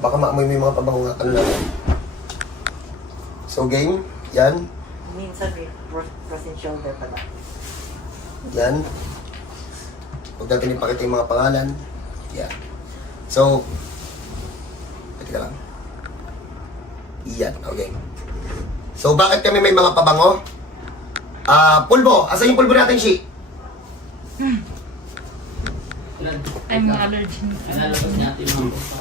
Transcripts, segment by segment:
Baka maamoy mo yung mga pabango nga. Ano natin. So, game. Yan. Minsan may frozen shoulder pala. Yan. Huwag natin ipakita yung mga pangalan. Yan. So, pati ka lang. Yan. Okay. So, bakit kami may mga pabango? Pulbo. Asan yung pulbo natin, Shi? I'm allergic. Nalalabas natin mga pusa.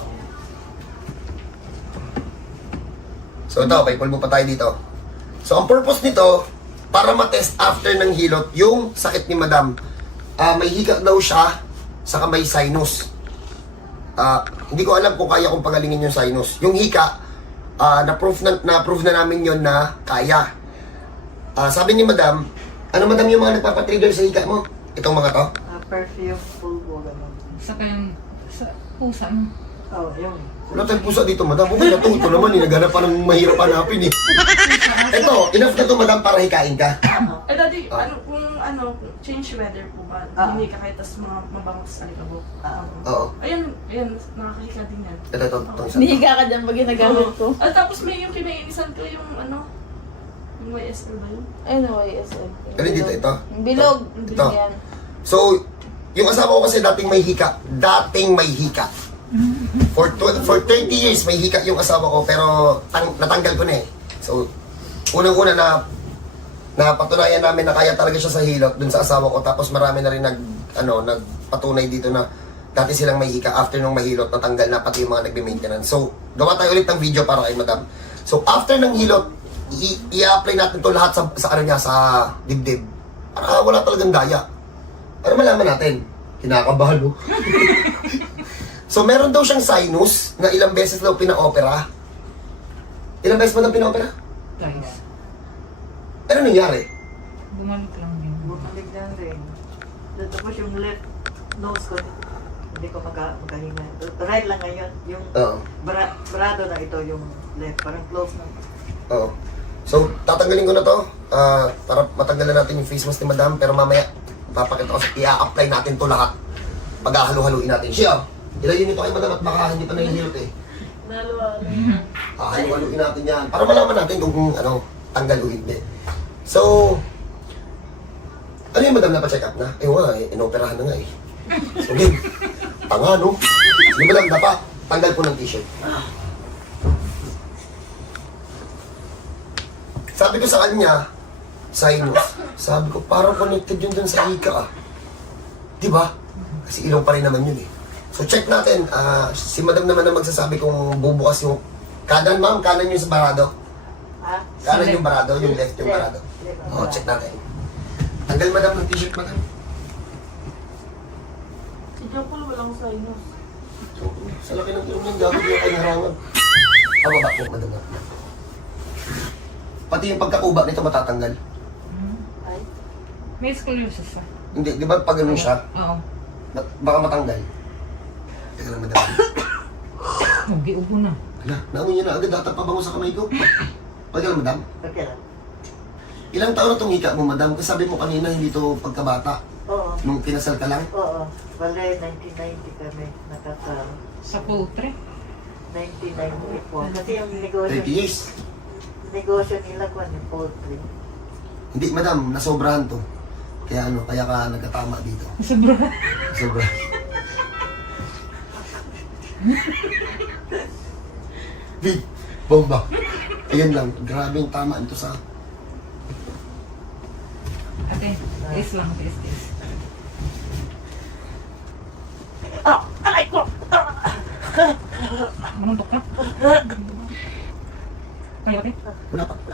So ito, may pulbo pa tayo dito. So ang purpose nito, para matest after ng hilot, yung sakit ni madam. May hika daw siya, saka may sinus. Hindi ko alam kung kaya kong pagalingin yung sinus. Yung hika, na-proof na namin yon na kaya. Sabi ni madam, ano madam yung mga nagpapatrigger sa hika mo? Itong mga to? Perfume, pulbo, gano'n. Saka yung sa pusa mo. Oh, yung. Wala tayong pusa dito, madam. Okay na to. Ito naman, naghanap pa ng mahirap hanapin eh. Ito, enough na to, madam, para hikain ka. Eh, Daddy, kung change weather po ba? Hindi ka kahit tas mga mabangos alikabok. Oo. Ayan, nakakahika din yan. Ito, itong isa. Nihiga ka dyan pag ginagamit ko. At tapos may yung kinainisan ko yung yung YSL ba yun? Ay, no, YSL. Alin dito, ito? Yung bilog. Ito. Yan. So, yung asawa ko kasi dating may hika. Dating may hika. For 30 years may hika yung asawa ko, pero natanggal ko na eh. So, unang-una na napatunayan namin na kaya talaga siya sa hilot dun sa asawa ko. Tapos marami na rin nagpatunay dito na dati silang may hika. After nung mahilot, natanggal na pati yung mga nagbe-maintenance. So, gawa tayo ulit ng video para kay madam. So, after ng hilot, i-apply natin to lahat sa dibdib. Para wala talagang daya. Para malaman natin. Kinakabahan mo. So, meron daw siyang sinus na ilang beses daw pina-opera. Ilang beses mo daw pina-opera? Guys, Ano nangyari? bumalik lang yun. Bumalik lang rin. Tapos yung left nose ko, hindi ko makahinga. Right lang ngayon. Yung Oo. brado na ito, yung left. Parang close na. Oo. So, tatanggalin ko na to para matanggalan natin yung face mask ni madam. Pero mamaya, papakita ko i-apply natin to lahat. Pag-ahalo-haluin natin. Siya, ilayin nito kay madam at baka hindi pa nahihilot eh. Haluin natin yan. Para malaman natin kung tanggal o hindi. So, ano yung madam, napacheck up na? Eh wala eh, inoperahan na nga eh. So, game. Tanga, no? Sige madam, dapat tanggal po ng t-shirt. Sabi ko sa kanya, sinus. Sabi ko, parang connected yun dun sa hika ah. Diba? Kasi ilong pa rin naman yun eh. So check natin, si madam naman na magsasabi kung bubukas yung kanan ma'am, kanan yung sa barado. Kanan yung barado, yung left yung barado. O, check natin. Tanggal madam ng t-shirt madam. Si Jopol walang sinus. So, sa laki ng ilong yung gagawin yung kanyang harangan. Baba po madam na. Pati yung pagkakuba nito matatanggal. May scoliosis ah. Hindi, di ba pag ganun siya, Oo. baka matanggal. Teka lang madam. Ubo na. Hala, naamoy niya na agad data pabango sa kamay ko. Pag lang madam. Okay lang. Ilang taon na itong hika mo madam? Kasi sabi mo kanina hindi to pagkabata. Oo. Nung kinasal ka lang. Oo. Bale, 1990 kami Sa poultry. 1994. Kasi yung 30 years. negosyo nila ko yung poultry. Hindi madam, nasobrahan to. Kaya kaya ka nagkatama dito. Sobra. Sobra. Big, bomba. Ayan lang, grabe yung tama ito sa... Ate, tiis lang, tiis. Aray ko! Manuntok ka? Kaya ate? Wala pa.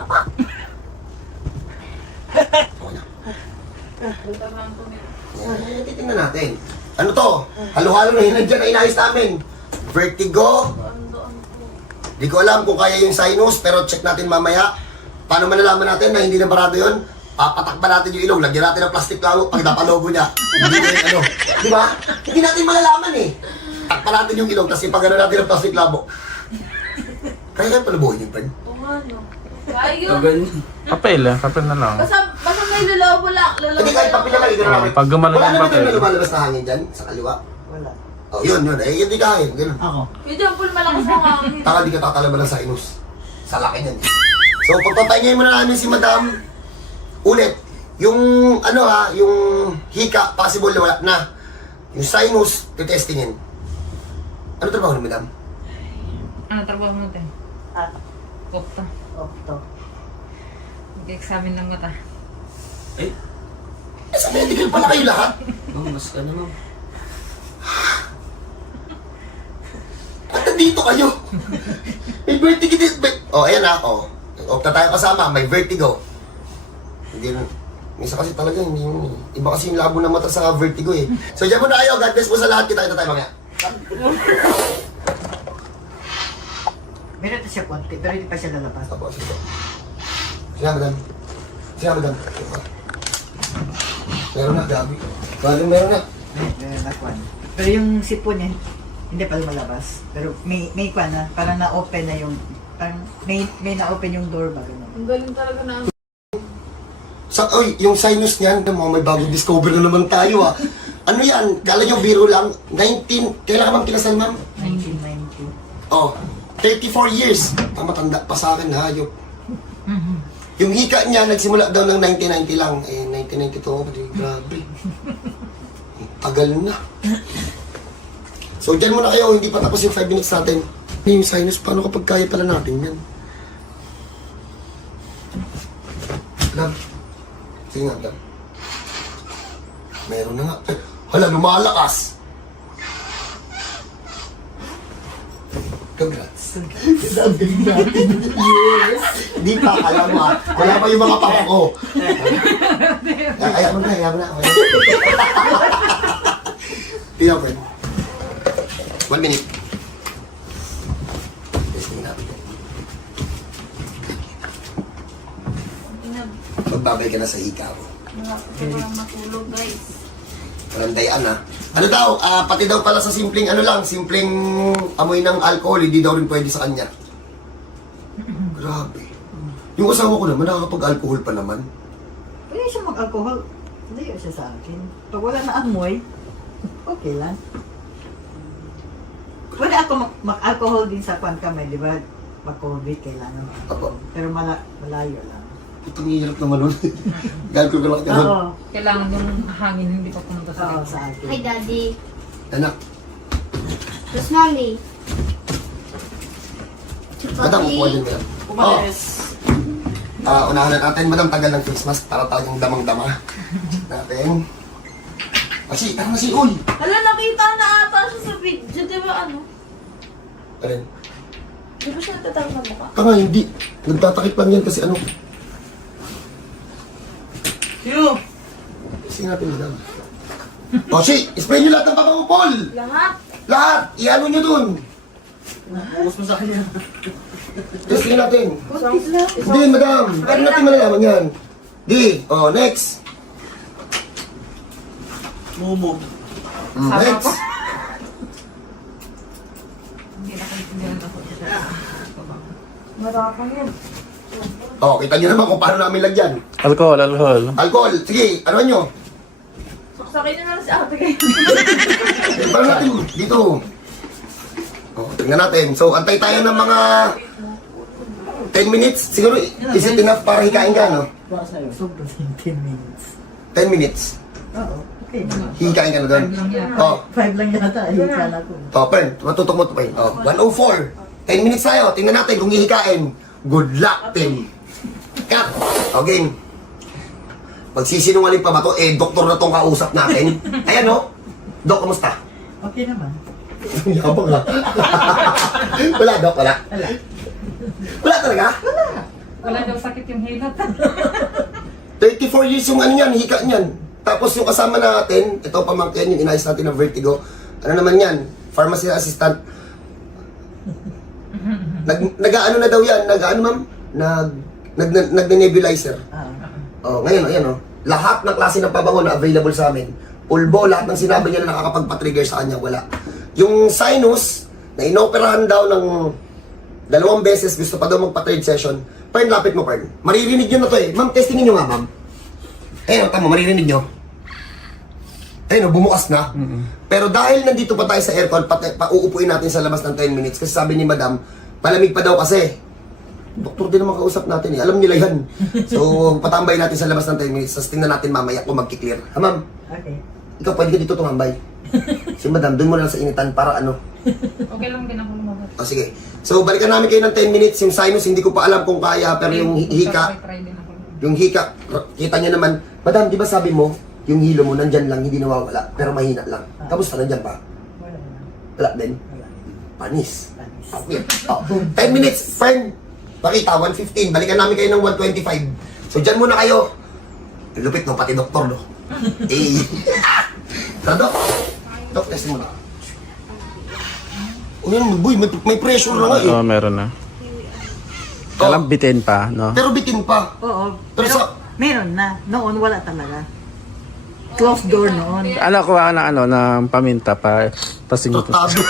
Titingnan natin. Ano to? Halo-halo na hinadyan na inayos namin. Vertigo. Di ko alam kung kaya yung sinus, pero check natin mamaya. Paano malalaman natin na hindi na barado yun? Papatakpan natin yung ilong, lagyan natin ng plastic lalo pag napalogo niya. Hindi ko di ba? Hindi natin malalaman eh. Takpan natin yung ilong, tapos ipagano natin ng plastic labo. Kaya kayo palabuhin yung friend. Kayo! Papel na lang. Basta may lulabo lang. Hindi kahit papel na lang, igano natin. Pag gumalan Wala yung naman papel. yung lumalabas na hangin dyan, sa kaliwa. Wala. Oh, yun. Eh, hindi kaya. Ganun. Ako. Pwede ang full malakas ang hangin. Taka di ka kakalaban ng sinus. Sa laki niyan. So, pagpapahingayin muna namin si Madam. Ulit. Yung, yung hika, possible na wala na. Yung sinus, titestingin. Ano trabaho ni Madam? Ano trabaho mo tayo? At, Okta. to. Mag-examine ng mata. Eh, sa medical pala kayo lahat. Ma'am, mas ka na ma'am. Ba't nandito kayo? May vertigo din. Ayan Okta tayo kasama, may vertigo. Hindi na. Misa kasi talaga, hindi yun. Iba kasi yung labo ng mata sa vertigo eh. So, dyan muna kayo. God bless po sa lahat. Kita tayo mamaya. Meron na siya konti, pero hindi pa siya lalabas. Tapos, ito. Madam. Madam. Meron na, Gabi. Meron na. Meron na kwan. Pero yung sipon niya, hindi pa lumalabas. Pero may kwan na, parang na-open na yung, parang may na-open yung door ba, gano'n. Ang galing talaga na. Yung sinus niyan, may bagong discover na naman tayo ah. Ano yan? Kala nyo biro lang? 19, kailan ka bang kinasal, ma'am? 1990. Oh, 34 years. Ang matanda pa sa akin, hayop. Yung hika niya, nagsimula daw ng 1990 lang. Eh, 1992 ako, grabe. Tagal na. So, dyan muna kayo, hindi pa tapos yung 5 minutes natin. Yung sinus, paano kapag kaya pala natin yan? Love. Sige nga, Love. Meron na nga. Eh, hala, lumalakas. Congrats. Sabi natin. Yes. Hindi pa, alam mo ha. Wala pa yung mga pako ko. Ayaw mo na. Tingnan, friend. 1 minute. Testing natin. Magbabay ka na sa hikaw. Walang matulog, guys. Walang dayaan ha. Ano daw, pati daw pala sa simpleng simpleng amoy ng alcohol, hindi daw rin pwede sa kanya. Grabe. Yung asawa ko naman, nakakapag-alcohol pa naman. Pwede siya mag-alcohol. Hindi siya sa akin. Pag wala na amoy, okay lang. Pwede ako mag-alcohol din sa kwan kamay, di ba? Mag-COVID kailangan. Apo. Pero malayo lang. Itong hirap naman nun. Gagawin ko lang ito. Oo. Kailangan yung hangin hindi pa pumunta sa Oo, akin. sa akin. Hi, Daddy. Anak, Tapos, Mami. madam, upuha din mo yan. Umalis. Unahan na natin, madam, tagal ng face mask para talagang damang-dama. Natin. Kasi, uy! Hala, nakita na ata siya sa video. Di ba ano? Alin? Di ba siya natatawag na mukha? Tanga, hindi. Nagtatakip lang yan kasi ano. Sino? Kasi natin, madam. Shi! Spray nyo lahat ng papangupol! Lahat. Lahat! Iano nyo dun! Bukas mo sa kanya. Testing natin. Hindi, madam. Ano natin malalaman yan? Di. Next. Mumu. Next. Hindi na ako siya. Marapang yun. Kita nyo naman kung paano namin lagyan. Alcohol. Alcohol. Sige, ano nyo? Saksakin niyo na lang si ate kayo. Paano natin dito? Tingnan natin. So, antay tayo ng mga 10 minutes. Siguro, is it enough para hikain ka, no? Sobrang 10 minutes. 10 minutes. Oo, okay naman. Hikain ka na doon. 5 lang yata, hika na ko. Friend, matutok mo ito pa yun. 104. 10 minutes tayo. Tingnan natin kung hihikain. Good luck, team. Cut. Okay. Magsisinungaling pa ba to? Doktor na tong kausap natin. Ayan, no? Dok, kamusta? Okay naman. Yabang ha. Wala, Dok, wala. Wala talaga? Wala daw sakit yung hilat. 34 years yung hika niyan. Tapos yung kasama natin, ito pamangkin, yung inayos natin ng vertigo. Ano naman yan? Pharmacy assistant. Nag-ano na daw yan? Nag-ano, ma'am? Nag-nebulizer. Ngayon, ayan, lahat ng klase ng pabango na available sa amin. Pulbo, lahat ng sinabi niya na nakakapagpa-trigger sa kanya, wala. Yung sinus, na inoperahan daw ng 2 beses, gusto pa daw magpa-third session. Pern, lapit mo, Pern. Maririnig nyo na to eh. Ma'am, testingin nyo nga, ma'am. Tama, maririnig nyo. Ayun, bumukas na. Pero dahil nandito pa tayo sa aircon, pauupuin natin sa labas ng 10 minutes. Kasi sabi ni madam, malamig pa daw kasi. Doktor din naman kausap natin eh. Alam nila yan. So, patambay natin sa labas ng 10 minutes. Tapos tingnan natin mamaya kung magkiklear. Ha, ma'am? Okay. Ikaw, pwede ka dito tumambay. Si madam, doon mo na lang sa initan para ano. Okay lang din ako lumabas. O sige. So, balikan namin kayo ng 10 minutes. Yung sinus, hindi ko pa alam kung kaya. Pero yung hika, Try din ako. yung hika, kita niya naman. Madam, di ba sabi mo, yung hilo mo nandyan lang, hindi nawawala. Pero mahina lang. Kamusta nandyan pa? Wala na. Wala din. Wala. Panis. Panis. Okay. Oh, 10 minutes, friend. Pakita, 115. Balikan namin kayo ng 125. So, dyan muna kayo. Lupit no, pati doktor no. Eh. Tara, Dok. Dok, test mo na. O yan, boy, may pressure na nga eh. Oo, meron na. Alam, bitin pa, no? Pero bitin pa. Oo. Pero Pero, sa- meron na. Noon, wala talaga. Closed door noon. Ano, kuha na ng paminta pa. Pasingit. Tratado.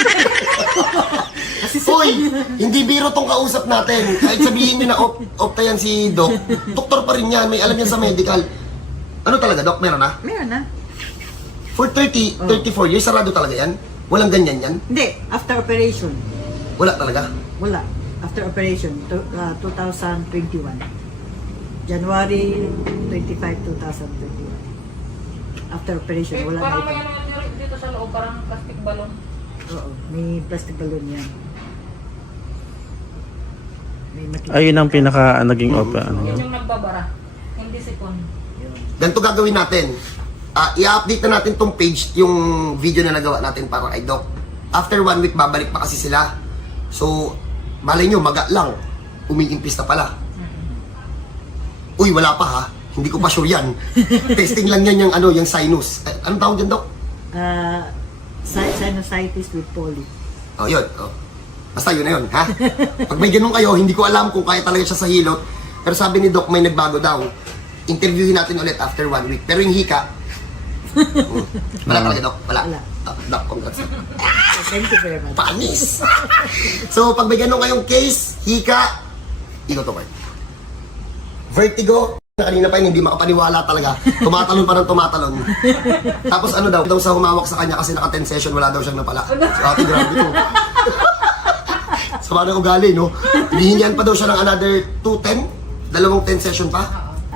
Hoy, hindi biro tong kausap natin. Kahit sabihin nyo na opta yan si Doc, doktor pa rin yan, may alam yan sa medical. Ano talaga, Doc? Meron na? Meron na. For 34 years, sarado talaga yan? Walang ganyan yan? Hindi. After operation. Wala talaga? Wala. After operation. 2021. January 25, 2021. After operation, wala na Parang ito. may ano dito sa loob, parang plastic balloon. Oo. May plastic balloon yan. May makikita. Ayun ang pinaka naging open. Ano. Yun yung nagbabara. Hindi sipon. Ganito gagawin natin. I-update na natin tong page, yung video na nagawa natin para kay Doc. After 1 week, babalik pa kasi sila. So, malay nyo, maga lang. Umiimpis na pala. Uy, wala pa ha. Hindi ko pa sure yan. Testing lang yan yung, yung sinus. Anong tawag dyan, Doc? Sinusitis with poly. Oh, yun. Oh. Basta yun na yun, ha? Pag may ganun kayo, hindi ko alam kung kaya talaga siya sa hilot. Pero sabi ni Doc, may nagbago daw. Interviewin natin ulit after 1 week. Pero yung hika, wala talaga, Doc. Wala. Wala. Doc, congrats. Thank you very much. Panis! So, pag may ganun kayong case, hika, ikaw to, Bart. Vertigo, kanina pa yun, hindi makapaniwala talaga. Tumatalon pa ng tumatalon. Tapos ano daw sa humawak sa kanya kasi naka 10 session, wala daw siyang napala. So, ate, grabe to. Sama ng ugali, no? Hinihingian pa daw siya ng another 210? Dalawang 10 session pa?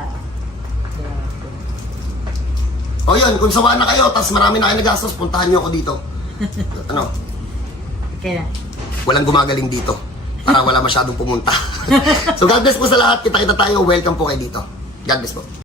O yun, kung sawa na kayo, tas marami na kayo nagastos, puntahan niyo ako dito. Ano? Okay na. Walang gumagaling dito para wala masyadong pumunta. So God bless po sa lahat. Kita-kita tayo. Welcome po kayo dito. God bless po.